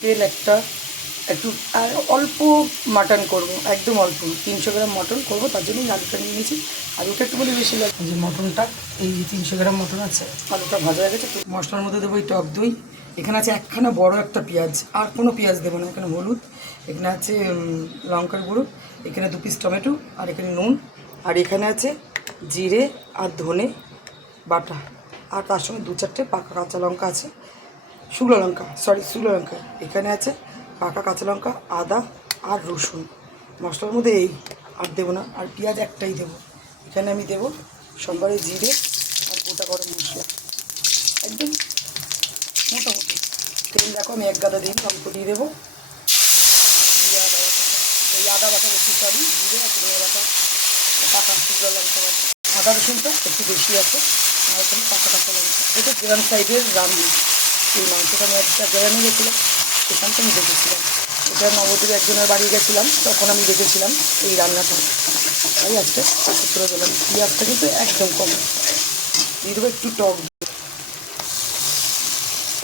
তেল একটা, একটু আর অল্প মাটন করবো, একদম অল্প 300 গ্রাম মটন করবো, তার জন্যই আলুটা নিয়ে নিয়েছি। আলুটা একটু বলে বেশি লাগে। যে মটনটা, এই 300 গ্রাম মটন আছে, আলুটা ভাজা হয়ে গেছে। মশলার মধ্যে দেবো এই টক দই, এখানে আছে একখানা বড় একটা পেঁয়াজ, আর কোনো পেঁয়াজ দেবো না, এখানে হলুদ, এখানে আছে লঙ্কার গুঁড়ো, এখানে 2 পিস টমেটো, আর এখানে নুন, আর এখানে আছে জিরে আর ধনে বাটা, আর তার সঙ্গে 2-4টে পাকা কাঁচা লঙ্কা আছে, শুকনো লঙ্কা, এখানে আছে পাকা কাঁচা লঙ্কা, আদা আর রসুন। মশলার মধ্যে এই আর দেবো না, আর পেঁয়াজ একটাই দেবো। এখানে আমি দেবো সোমবারে জিরে আর গোটা গরম মশলা, একদম মোটামুটি। তেল দেখো আমি 1 গাদা দিই, অল্প দিয়ে দেবো। জিরে আদা বাটা, এই আদা বাটা বেশি, সরি জিরে আর ধনে বাটা, পাকা শুকনো লঙ্কা বাটা, আদা রসুনটা একটু বেশি আছে, আর এখানে পাকা কাঁচা লঙ্কা। এটা গ্রাম সাইডের রান্না। এই মাংসটা আমি একটা গ্রামে গেছিলাম, সেখানটা আমি দেখেছিলাম। এটা নবদ্বীপে একজনের বাড়ি গেছিলাম, তখন আমি দেখেছিলাম এই রান্নাটা, তাই আজকে করে দিলাম। পেঁয়াজটা কিন্তু একদম কম দিয়ে দেবো, একটু টক।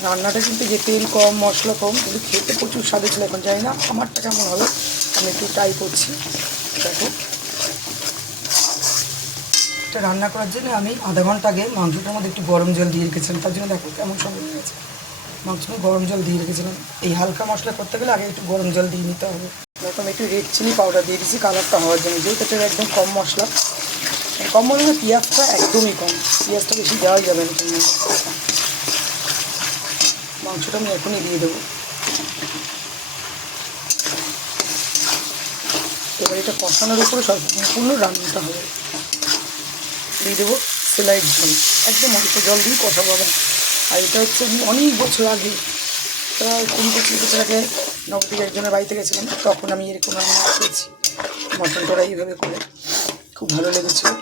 রান্নাটা কিন্তু যে তেল কম মশলা কম, কিন্তু খেতে প্রচুর স্বাদে ছিল। এখন জানি না আমারটা কেমন হবে, আমি একটু ট্রাই করছি। দেখো, এটা রান্না করার জন্য আমি আধা ঘন্টা আগে মাংসটার মধ্যে একটু গরম জল দিয়ে রেখেছিলাম, তার জন্য দেখো কেমন সময় হয়ে গেছে। মাংসটা গরম জল দিয়ে রেখেছিলাম। এই হালকা মশলা করতে গেলে আগে একটু গরম জল দিয়ে নিতে হবে। এখন একটু রেড চিলি পাউডার দিয়ে দিয়েছি কালারটা হওয়ার জন্য, যেহেতু এটা একদম কম মশলা। কম মশলা, পেঁয়াজটা একদমই কম, পেঁয়াজটা বেশি দেওয়াই যাবে না। মাংসটা আমি এখনই দিয়ে দেবো। এবার এটা কষানোর উপরে সম্পূর্ণ রান্নাটা হবে। দিয়ে দেবো সেলাই জল, একদম অল্প জল দিয়ে কষাবো আবার। আর এটা হচ্ছে আমি অনেক বছর আগে, প্রায় 20-25 বছর আগে নবদ্বীপে একজনের বাড়িতে গেছিলাম, তখন আমি এরকম রান্না খেয়েছি মটনটা এইভাবে করে, খুব ভালো লেগেছিলো।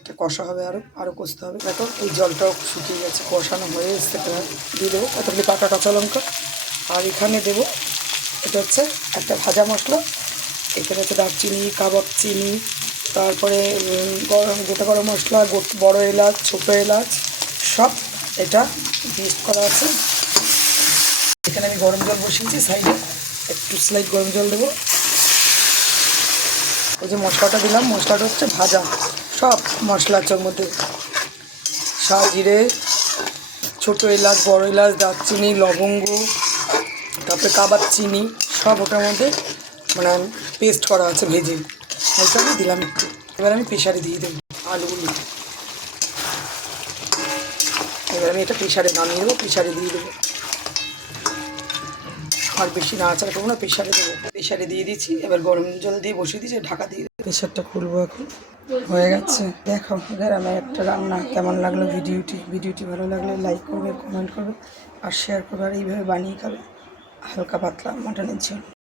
এটা কষা হবে, আরও কষতে হবে। দেখো এই জলটাও শুকিয়ে গেছে, কষানো হয়ে এসছে প্রায়। দিয়ে দেবো কতগুলি পাকা কাঁচা লঙ্কা, আর এখানে দেবো এটা হচ্ছে একটা ভাজা মশলা। এখানে হচ্ছে দারচিনি, কাবাব চিনি, তারপরে গোটা গরম মশলা, বড় এলাচ, ছোটো এলাচ, সব এটা মিক্স করা আছে। এখানে আমি গরম জল বসিয়েছি সাইডে, একটু স্লাইড গরম জল দেবো। ওই যে মশলাটা দিলাম, মশলাটা হচ্ছে ভাজা, সব মশলা আছে ওর মধ্যে, জিরে, ছোটো এলাচ, বড় এলাচ, দারচিনি, লবঙ্গ, তারপরে কাবাব চিনি, সব ওটার মধ্যে মানে পেস্ট করা আছে ভেজে, ওইটা আমি দিলাম একটু। এবার আমি প্রেশারে দিয়ে দেবো আলুগুলো। এবার আমি এটা প্রেশারে নামিয়ে দেবো, প্রেশারে দিয়ে দেবো। আর বেশি নাড়াচাড়া করবো না, প্রেশারে দেবো। প্রেশারে দিয়ে দিচ্ছি, এবার গরম জল দিয়ে বসিয়ে দিচ্ছি, ঢাকা দিয়ে প্রেশারটা খুলবো। এখন হয়ে গেছে। দেখো এবার আমার একটা রান্না কেমন লাগলো ভিডিওটি ভালো লাগলে লাইক করবে, কমেন্ট করবে আর শেয়ার করবে, আর এইভাবে বানিয়ে খাবে হালকা পাতলা মাটনের ঝোল।